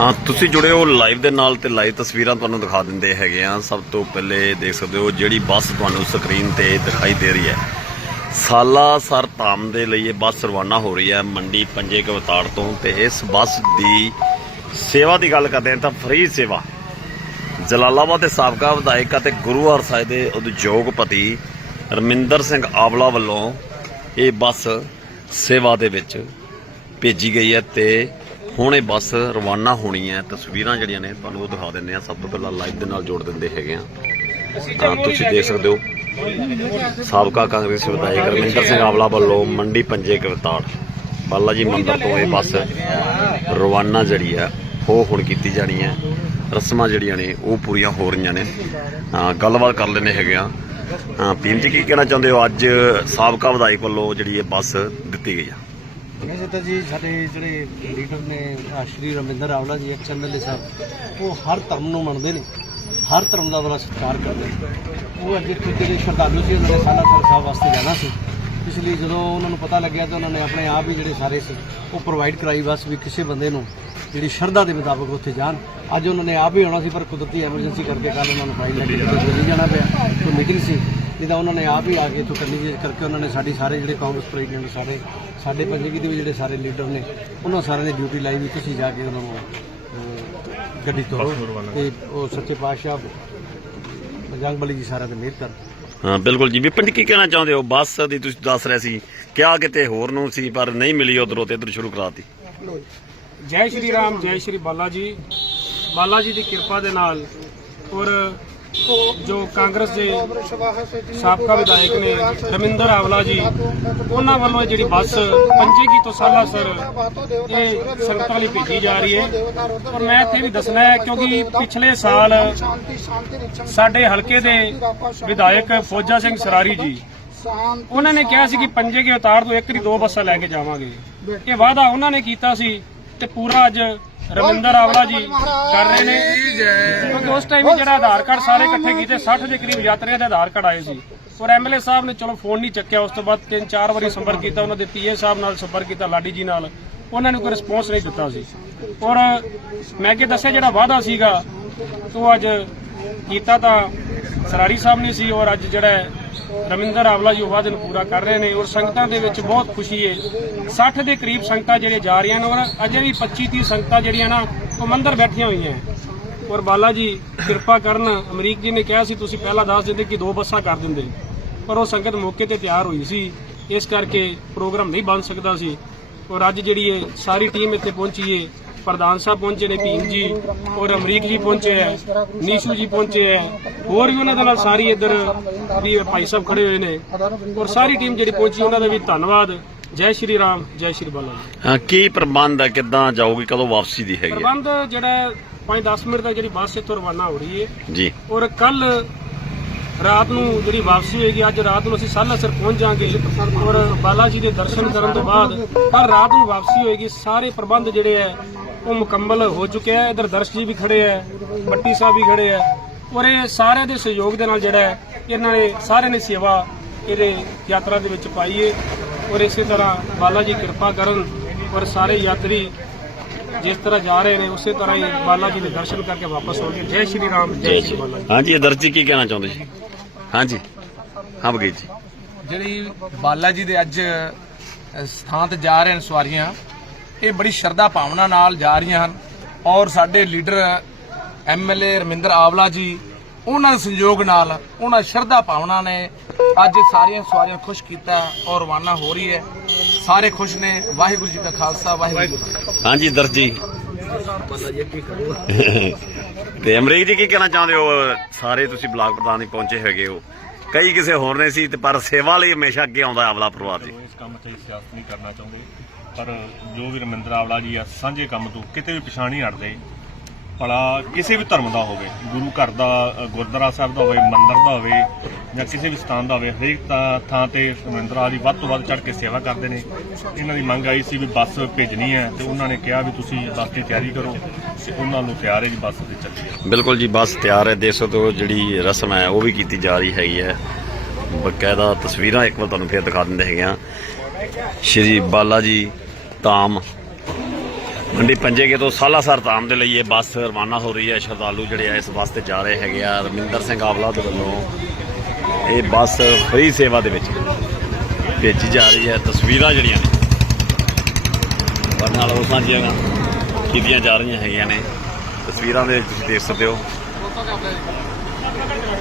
ਹਾਂ, ਤੁਸੀਂ ਜੁੜੇ ਹੋ ਲਾਈਵ ਦੇ ਨਾਲ ਤੇ ਲਾਈਵ ਤਸਵੀਰਾਂ ਤੁਹਾਨੂੰ ਦਿਖਾ ਦਿੰਦੇ ਹੈਗੇ ਆ ਸਭ ਤੋਂ ਪਹਿਲੇ ਦੇਖ ਸਕਦੇ ਹੋ ਜਿਹੜੀ ਬੱਸ ਤੁਹਾਨੂੰ ਸਕਰੀਨ ਤੇ ਦਿਖਾਈ ਦੇ ਰਹੀ ਹੈ। ਸਾਲਾ ਸਰ ਧਾਮ ਦੇ ਲਈ ਇਹ ਬੱਸ ਰਵਾਨਾ ਹੋ ਰਹੀ ਹੈ ਮੰਡੀ ਪੰਜੇ ਕਵਤਾੜ ਤੋਂ ਤੇ ਇਸ ਬੱਸ ਦੀ ਸੇਵਾ ਦੀ ਗੱਲ ਕਰਦੇ ਹਾਂ ਤਾਂ ਫ੍ਰੀ ਸੇਵਾ। ਜਲਾਲਾਬਾਦ ਦੇ ਸਾਬਕਾ ਵਿਧਾਇਕ ਅਤੇ ਗੁਰੂ ਹਰ ਸਾਹਿਬ ਦੇ ਉਦਯੋਗਪਤੀ ਰਮਿੰਦਰ ਸਿੰਘ ਆਵਲਾ ਵੱਲੋਂ ਇਹ ਬੱਸ ਸੇਵਾ ਦੇ ਵਿੱਚ ਭੇਜੀ ਗਈ ਹੈ ਤੇ ਹੁਣ ਇਹ ਬੱਸ ਰਵਾਨਾ ਹੋਣੀ ਹੈ ਤਸਵੀਰਾਂ ਜਿਹੜੀਆਂ ਨੇ ਤੁਹਾਨੂੰ ਉਹ ਦਿਖਾ ਦਿੰਦੇ ਆ ਸਭ ਤੋਂ ਪਹਿਲਾਂ ਲਾਈਵ ਦੇ ਨਾਲ ਜੋੜ ਦਿੰਦੇ ਹੈਗੇ ਆ ਤਾਂ ਤੁਸੀਂ ਦੇਖ ਸਕਦੇ ਹੋ ਸਾਬਕਾ ਕਾਂਗਰਸੀ ਵਿਧਾਇਕ ਰਮਿੰਦਰ ਸਿੰਘ ਆਵਲਾ ਵੱਲੋਂ ਮੰਡੀ ਪੰਜੇ ਕਵਤਾੜ ਬਾਲਾ ਜੀ ਮੰਦਰ ਤੋਂ ਇਹ ਬੱਸ ਰਵਾਨਾ ਜਿਹੜੀ ਹੈ ਉਹ ਹੁਣ ਕੀਤੀ ਜਾਣੀ ਹੈ। ਰਸਮਾਂ ਜਿਹੜੀਆਂ ਨੇ ਉਹ ਪੂਰੀਆਂ ਹੋ ਰਹੀਆਂ ਨੇ। ਗੱਲਬਾਤ ਕਰ ਲੈਣੇ ਹੈਗੇ ਆ ਹਾਂ, ਭੀਮ ਜੀ ਕੀ ਕਹਿਣਾ ਚਾਹੁੰਦੇ ਹੋ? ਅੱਜ ਸਾਬਕਾ ਵਿਧਾਇਕ ਵੱਲੋਂ ਜਿਹੜੀ ਇਹ ਬੱਸ ਦਿੱਤੀ ਗਈ ਆ ਵੈਸੇ ਤਾਂ ਜੀ ਸਾਡੇ ਜਿਹੜੇ ਲੀਡਰ ਨੇ ਆਹ ਸ਼੍ਰੀ ਰਮਿੰਦਰ ਰਾਵਲਾ ਜੀ ਐਕਸ ਐਮਐਲਏ ਸਾਹਿਬ, ਉਹ ਹਰ ਧਰਮ ਨੂੰ ਮੰਨਦੇ ਨੇ। ਹਰ ਧਰਮ ਦਾ ਬੜਾ ਸਤਿਕਾਰ ਕਰਦੇ ਨੇ। ਉਹ ਅੱਜ ਕਿਤੇ ਦੇ ਸ਼ਰਧਾਲੂ ਸੀ, ਉਹਨਾਂ ਨੇ ਸਾਲਾ ਸਾਹਿਬ ਵਾਸਤੇ ਜਾਣਾ ਸੀ। ਇਸ ਲਈ ਜਦੋਂ ਉਹਨਾਂ ਨੂੰ ਪਤਾ ਲੱਗਿਆ ਤਾਂ ਉਹਨਾਂ ਨੇ ਆਪਣੇ ਆਪ ਹੀ ਜਿਹੜੇ ਸਾਰੇ ਸੀ, ਉਹ ਪ੍ਰੋਵਾਈਡ ਕਰਾਈ ਬਸ ਵੀ ਕਿਸੇ ਬੰਦੇ ਨੂੰ ਜਿਹੜੀ ਸ਼ਰਧਾ ਦੇ ਮੁਤਾਬਕ ਉੱਥੇ ਜਾਣ। ਅੱਜ ਉਹਨਾਂ ਨੇ ਆਪ ਹੀ ਆਉਣਾ ਸੀ, ਪਰ ਕੁਦਰਤੀ ਐਮਰਜੈਂਸੀ ਕਰਕੇ ਕੱਲ੍ਹ ਉਹਨਾਂ ਨੂੰ ਫਾਈਲ ਲੈ ਕੇ ਕਿਤੇ ਦਿੱਲੀ ਜਾਣਾ ਪਿਆ, ਕੋਈ ਮੀਟਿੰਗ ਸੀ। ਨਹੀਂ ਉਹਨਾਂ ਨੇ ਆਪ ਹੀ ਆ ਕੇ ਇੱਥੋਂ ਕਰਨੀ ਸੀ। ਕਰਕੇ ਉਹਨਾਂ ਨੇ ਸਾਡੀ ਸਾਰੇ ਜਿਹੜੇ ਕਾਂਗਰਸ ਪ੍ਰੈਜ਼ੀਡੈਂਟ ਸਾਰੇ ਸਾਡੇ ਪੰਜਗੀ ਦੇ ਵੀ ਜਿਹੜੇ ਸਾਰੇ ਲੀਡਰ ਨੇ ਉਹਨਾਂ ਸਾਰਿਆਂ ਨੇ ਡਿਊਟੀ ਲਾਈ ਵੀ ਤੁਸੀਂ ਜਾ ਕੇ ਉਹਨਾਂ ਨੂੰ ਅਹ, ਗੱਡੀ ਤੋਰੋ। ਤੇ ਉਹ ਸੱਚੇ ਪਾਤਸ਼ਾਹ ਬਜਰੰਗ ਬਲੀ ਜੀ ਸਾਰਿਆਂ ਦੇ ਮਿਹਰ ਕਰਨ। ਹਾਂ ਬਿਲਕੁਲ ਜੀ। ਵਿਪਨ ਜੀ ਕੀ ਕਹਿਣਾ ਚਾਹੁੰਦੇ ਹੋ? ਬੱਸ ਦੀ ਤੁਸੀਂ ਦੱਸ ਰਹੇ ਸੀ ਕਿਹਾ ਕਿਤੇ ਹੋਰ ਨੂੰ ਸੀ ਪਰ ਨਹੀਂ ਮਿਲੀ ਉਧਰੋਂ ਤੇ ਇੱਧਰ ਸ਼ੁਰੂ ਕਰਾਤੀ। ਜੈ ਸ਼੍ਰੀ ਰਾਮ ਜੈ ਸ਼੍ਰੀ ਬਾਲਾ ਜੀ। ਬਾਲਾ ਜੀ ਦੀ ਕਿਰਪਾ ਦੇ ਨਾਲ ਔਰ ਜੋ ਕਾਂਗਰਸ ਦੇ ਸਾਬਕਾ ਵਿਧਾਇਕ ਨੇ ਰਮਿੰਦਰ ਆਵਲਾ ਜੀ ਉਹਨਾਂ ਵੱਲੋਂ ਜਿਹੜੀ ਬੱਸ ਪੰਜੇਗੀ ਤੋਂ ਸਾਲਾ ਸਰ ਇਹ ਸੰਗਤਾਂ ਲਈ ਭੇਜੀ ਜਾ ਰਹੀ ਹੈ ਔਰ ਮੈਂ ਇੱਥੇ ਵੀ ਦੱਸਣਾ ਹੈ ਕਿਉਂਕਿ ਪਿਛਲੇ ਸਾਲ ਸਾਡੇ ਹਲਕੇ ਦੇ ਵਿਧਾਇਕ ਫੌਜਾ ਸਿੰਘ ਸਰਾਰੀ ਜੀ ਉਹਨਾਂ ਨੇ ਕਿਹਾ ਸੀ ਕਿ ਪੰਜੇ ਕੇ ਉਤਾਰ ਤੋਂ ਇੱਕ ਦੀ ਦੋ ਬੱਸਾਂ ਲੈ ਕੇ ਜਾਵਾਂਗੇ ਇਹ ਵਾਅਦਾ ਉਹਨਾਂ ਨੇ ਕੀਤਾ ਸੀ ਤੇ ਪੂਰਾ ਅੱਜ ਰਵਿੰਦਰ ਆਵਲਾ ਜੀ ਕਰ ਰਹੇ ਨੇ। ਕਿਉਂਕਿ ਉਸ ਟਾਈਮ ਜਿਹੜਾ ਆਧਾਰ ਕਾਰਡ ਸਾਰੇ ਇਕੱਠੇ ਕੀਤੇ 60 ਦੇ ਕਰੀਬ ਯਾਤਰੀਆਂ ਦੇ ਆਧਾਰ ਕਾਰਡ ਆਏ ਸੀ। ਔਰ ਐਮਐਲਏ ਸਾਹਿਬ ਨੇ ਚਲੋ ਫੋਨ ਨਹੀਂ ਚੱਕਿਆ, ਉਸ ਤੋਂ ਬਾਅਦ ਤਿੰਨ ਚਾਰ ਵਾਰੀ ਸੰਪਰਕ ਕੀਤਾ, ਉਹਨਾਂ ਦੇ ਪੀਏ ਸਾਹਿਬ ਨਾਲ ਸੰਪਰਕ ਕੀਤਾ, ਲਾਡੀ ਜੀ ਨਾਲ। ਉਹਨਾਂ ਨੇ ਕੋਈ ਰਿਸਪੌਂਸ ਨਹੀਂ ਦਿੱਤਾ ਸੀ। ਔਰ ਮੈਂ ਅੱਗੇ ਦੱਸਿਆ ਜਿਹੜਾ ਵਾਅਦਾ ਸੀਗਾ, ਉਹ ਅੱਜ ਕੀਤਾ ਤਾਂ ਸਰਾਰੀ ਸਾਹਿਬ ਨੇ ਸੀ ਔਰ ਅੱਜ ਜਿਹੜਾ ਹੈ ਰਮਿੰਦਰ ਆਵਲਾ ਜੀ ਉਹ ਦਿਨ ਪੂਰਾ ਕਰ ਰਹੇ ਨੇ ਔਰ ਸੰਗਤਾਂ ਦੇ ਵਿੱਚ ਬਹੁਤ ਖੁਸ਼ੀ ਹੈ। 60 ਦੇ ਕਰੀਬ ਸੰਗਤਾਂ ਜਿਹੜੀਆਂ ਜਾ ਰਹੀਆਂ ਨੇ ਔਰ ਅਜੇ ਵੀ 25 30 ਸੰਗਤਾਂ ਜਿਹੜੀਆਂ ਨਾ ਉਹ ਮੰਦਰ ਬੈਠੀਆਂ ਹੋਈਆਂ ਔਰ ਬਾਲਾ ਜੀ, ਕਿਰਪਾ ਕਰਨ, ਅਮਰੀਕ ਜੀ ਨੇ ਕਿਹਾ ਸੀ, ਤੁਸੀਂ ਪਹਿਲਾਂ ਦੱਸ ਦਿੰਦੇ ਕਿ ਦੋ ਬੱਸਾਂ ਕਰ ਦਿੰਦੇ। ਪਰ ਉਹ ਸੰਗਤ ਮੌਕੇ ਤੇ ਤਿਆਰ ਹੋਈ ਸੀ। ਇਸ ਕਰਕੇ ਪ੍ਰੋਗਰਾਮ ਨਹੀਂ ਬਣ ਸਕਦਾ ਸੀ। ਔਰ ਅੱਜ ਜਿਹੜੀ ਇਹ ਸਾਰੀ ਟੀਮ ਇੱਥੇ ਪਹੁੰਚੀ ਹੈ ਪ੍ਰਧਾਨ ਸਾਹਿਬ ਪਹੁੰਚੇ ਨੇ ਭੀਮ ਜੀ ਔਰ ਅਮਰੀਕ ਜੀ ਪਹੁੰਚੇ ਹੈ ਨੀਸ਼ੂ ਜੀ ਪਹੁੰਚੇ ਹੈ ਹੋਰ ਵੀ ਉਹਨਾਂ ਦੇ ਨਾਲ ਸਾਰੀ ਇੱਧਰ ਵੀ ਭਾਈ ਸਾਹਿਬ ਖੜੇ ਹੋਏ ਨੇ ਔਰ ਸਾਰੀ ਟੀਮ ਜਿਹੜੀ ਪਹੁੰਚੀ ਉਹਨਾਂ ਦਾ ਵੀ ਧੰਨਵਾਦ। ਜੈ ਸ਼੍ਰੀ ਰਾਮ ਜੈ ਸ਼੍ਰੀ ਬਾਲਾ ਜੀ। ਹਾਂ, ਕੀ ਪ੍ਰਬੰਧ ਹੈ ਕਿੱਦਾਂ ਜਾਊਗੀ ਕਦੋਂ ਵਾਪਸੀ ਦੀ ਹੈਗੀ ਪ੍ਰਬੰਧ ਜਿਹੜਾ 5-10 ਮਿੰਟ ਤੱਕ ਜਿਹੜੀ ਬੱਸ ਇੱਥੋਂ ਰਵਾਨਾ ਹੋ ਰਹੀ ਹੈ ਜੀ। ਔਰ ਕੱਲ ਰਾਤ ਨੂੰ ਜਿਹੜੀ ਵਾਪਸੀ ਹੋਏਗੀ ਅੱਜ ਰਾਤ ਨੂੰ ਅਸੀਂ ਸਾਲਾਸਰ ਪਹੁੰਚ ਜਾਾਂਗੇ ਔਰ ਬਾਲਾ ਜੀ ਦੇ ਦਰਸ਼ਨ ਕਰਨ ਤੋਂ ਬਾਅਦ ਕੱਲ ਰਾਤ ਨੂੰ ਵਾਪਸੀ ਹੋਏਗੀ। ਸਾਰੇ ਪ੍ਰਬੰਧ ਜਿਹੜੇ ਹੈ ਉਹ ਮੁਕੰਮਲ ਹੋ ਚੁੱਕੇ ਹੈ। ਇਧਰ ਦਰਸ਼ ਜੀ ਵੀ ਖੜੇ ਹੈ ਬੱਟੀ ਸਾਹਿਬ ਵੀ ਖੜੇ ਹੈ ਔਰ ਇਹ ਸਾਰਿਆਂ ਦੇ ਸਹਿਯੋਗ ਦੇ ਨਾਲ ਜਿਹੜਾ ਹੈ ਇਹਨਾਂ ਨੇ ਸਾਰਿਆਂ ਨੇ ਸੇਵਾ ਇਹਦੇ ਯਾਤਰਾ ਦੇ ਵਿੱਚ ਪਾਈ ਹੈ ਔਰ ਇਸੇ ਤਰ੍ਹਾਂ ਬਾਲਾ ਜੀ ਕਿਰਪਾ ਕਰਨ ਔਰ ਸਾਰੇ ਯਾਤਰੀ ਜਿਸ ਤਰ੍ਹਾਂ ਜਾ ਰਹੇ ਨੇ ਉਸੇ ਤਰ੍ਹਾਂ ਹੀ ਬਾਲਾ ਜੀ ਦੇ ਦਰਸ਼ਨ ਕਰਕੇ ਵਾਪਸ ਹੋਣਗੇ ਜੈ ਸ਼੍ਰੀ ਰਾਮ ਜੈ ਸ਼੍ਰੀ ਬਾਲਾ ਜੀ। ਹਾਂਜੀ ਅਦਰਸ਼ ਜੀ ਕੀ ਕਹਿਣਾ ਚਾਹੁੰਦੇ ਜੀ? ਹਾਂਜੀ। ਹਾਂ ਬਗੀਰ ਜੀ। ਜਿਹੜੀ ਬਾਲਾ ਜੀ ਦੇ ਅੱਜ ਸਥਾਨ ਤੇ ਜਾ ਰਹੇ ਹਨ ਸਵਾਰੀਆਂ ਇਹ ਬੜੀ ਸ਼ਰਧਾ ਭਾਵਨਾ ਨਾਲ ਜਾ ਰਹੀਆਂ ਹਨ। ਔਰ ਸਾਡੇ ਲੀਡਰ ਐਮਐਲਏ ਰਮਿੰਦਰ ਆਵਲਾ ਜੀ ਉਹਨਾਂ ਦੇ ਸੰਯੋਗ ਨਾਲ ਉਹਨਾਂ ਸ਼ਰਧਾ ਭਾਵਨਾ ਨੇ ਅੱਜ ਸਾਰੀਆਂ ਸਵਾਰੀਆਂ ਖੁਸ਼ ਕੀਤਾ ਔਰ ਰਵਾਨਾ ਹੋ ਰਹੀ ਹੈ। ਸਾਰੇ ਖੁਸ਼ ਨੇ। ਵਾਹਿਗੁਰੂ ਜੀ ਕਾ ਖਾਲਸਾ ਵਾਹਿਗੁਰੂ ਹਾਂਜੀ ਅਦਰਸ਼ ਜੀ। ਤੇ ਅਮਰੀਕ ਜੀ ਕੀ ਕਹਿਣਾ ਚਾਹੁੰਦੇ ਹੋ? ਸਾਰੇ ਤੁਸੀਂ ਬਲਾਕ ਪ੍ਰਧਾਨ ਹੀ ਪਹੁੰਚੇ ਹੈਗੇ ਹੋ। ਕਈ ਕਿਸੇ ਹੋਰ ਨੇ ਸੀ ਤੇ ਪਰ ਸੇਵਾ ਲਈ ਹਮੇਸ਼ਾ ਅੱਗੇ ਆਉਂਦਾ ਆਵਲਾ ਪਰਿਵਾਰ ਜੀ। ਇਸ ਕੰਮ ਤੇ ਸਿਆਸਤ ਨਹੀਂ ਕਰਨਾ ਚਾਹੁੰਦੇ। ਪਰ ਜੋ ਵੀ ਰਮਿੰਦਰ ਆਵਲਾ ਜੀ ਆ, ਸਾਂਝੇ ਕੰਮ ਤੋਂ ਕਿਤੇ ਵੀ ਪਛਾਣ ਨਹੀਂ ਹਟਦੇ। ਭਲਾ ਕਿਸੇ ਵੀ ਧਰਮ ਦਾ ਹੋਵੇ, ਗੁਰੂ ਘਰ ਦਾ ਗੁਰਦੁਆਰਾ ਸਾਹਿਬ ਦਾ ਹੋਵੇ, ਮੰਦਿਰ ਦਾ ਹੋਵੇ ਜਾਂ ਕਿਸੇ ਵੀ ਸਥਾਨ ਦਾ ਹੋਵੇ, ਹਰੇਕ ਥਾਂ ਤੇ ਰਮਿੰਦਰ ਆਵਲਾ ਜੀ ਵੱਧ ਤੋਂ ਵੱਧ ਚੜ ਕੇ ਸੇਵਾ ਕਰਦੇ ਨੇ। ਇਹਨਾਂ ਦੀ ਮੰਗ ਆਈ ਸੀ ਵੀ ਬੱਸ ਭੇਜਣੀ ਹੈ ਤੇ ਉਹਨਾਂ ਨੇ ਕਿਹਾ ਵੀ ਤੁਸੀਂ ਬੱਸ ਦੀ ਤਿਆਰੀ ਕਰੋ ਤੇ ਉਹਨਾਂ ਨੂੰ ਤਿਆਰ ਹੈ ਜੀ, ਬੱਸ ਤੇ ਚੱਲੀਏ। ਬਿਲਕੁਲ ਜੀ, ਬੱਸ ਤਿਆਰ ਹੈ। ਦੇਖ ਤੋਂ ਜਿਹੜੀ ਰਸਮ ਹੈ, ਉਹ ਵੀ ਕੀਤੀ ਜਾ ਰਹੀ ਹੈਗੀ ਹੈ। ਬਕਾਇਦਾ ਤਸਵੀਰਾਂ ਇੱਕ ਵਾਰ ਤੁਹਾਨੂੰ ਫੇਰ ਦਿਖਾ ਦਿੰਦੇ ਹੈਗੇ ਆ ਸ਼੍ਰੀ ਬਾਲਾ ਜੀ ਧਾਮ। ਮੰਡੀ ਪੰਜੇਗੇ ਤੋਂ ਸਾਲਾਸਰ ਧਾਮ ਦੇ ਲਈ ਇਹ ਬੱਸ ਰਵਾਨਾ ਹੋ ਰਹੀ ਹੈ। ਸ਼ਰਧਾਲੂ ਜਿਹੜੇ ਆ ਇਸ ਬੱਸ ਤੇ ਜਾ ਰਹੇ ਹੈਗੇ ਆ। ਰਮਿੰਦਰ ਸਿੰਘ ਆਵਲਾ ਦੇ ਵੱਲੋਂ ਇਹ ਬੱਸ ਫ੍ਰੀ ਸੇਵਾ ਦੇ ਵਿੱਚ ਭੇਜੀ ਜਾ ਰਹੀ ਹੈ। ਤਸਵੀਰਾਂ ਜਿਹੜੀਆਂ ਨੇ ਪਰ ਨਾਲ ਉਹ ਸਾਂਝੀਆਂ ਕੀਤੀਆਂ ਜਾ ਰਹੀਆਂ ਹੈਗੀਆਂ ਨੇ। ਤਸਵੀਰਾਂ ਦੇ ਤੁਸੀਂ ਦੇਖ ਸਕਦੇ ਹੋ।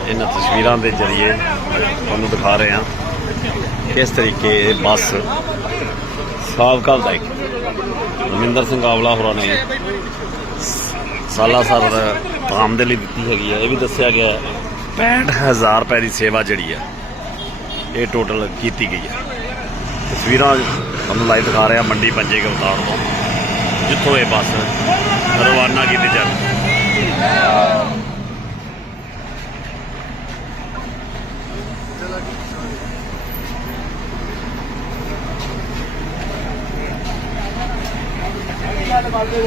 ਇਹਨਾਂ ਤਸਵੀਰਾਂ ਦੇ ਜ਼ਰੀਏ ਤੁਹਾਨੂੰ ਦਿਖਾ ਰਹੇ ਹਾਂ। ਇਸ ਤਰੀਕੇ ਇਹ ਬੱਸ ਸਾਬਕਾ ਵਿਧਾਇਕ ਰਮਿੰਦਰ ਸਿੰਘ ਆਵਲਾ ਹੋਰਾਂ ਨੇ ਸਾਲਾ ਸਰ ਧਾਮ ਦੇ ਲਈ ਦਿੱਤੀ ਹੈਗੀ ਹੈ ਇਹ ਵੀ ਦੱਸਿਆ ਗਿਆ ਹੈ। 65000 ਰੁਪਏ ਦੀ ਸੇਵਾ ਜਿਹੜੀ ਹੈ ਇਹ ਟੋਟਲ ਕੀਤੀ ਗਈ ਹੈ ਤਸਵੀਰਾਂ ਤੁਹਾਨੂੰ ਲਾਈਵ ਦਿਖਾ ਰਿਹਾ ਮੰਡੀ ਪੰਜੇ ਗਵਤਾਰ ਤੋਂ, ਜਿੱਥੋਂ ਇਹ ਬੱਸ ਰਵਾਨਾ ਕੀਤੀ ਜਾਂਦੀ পারবে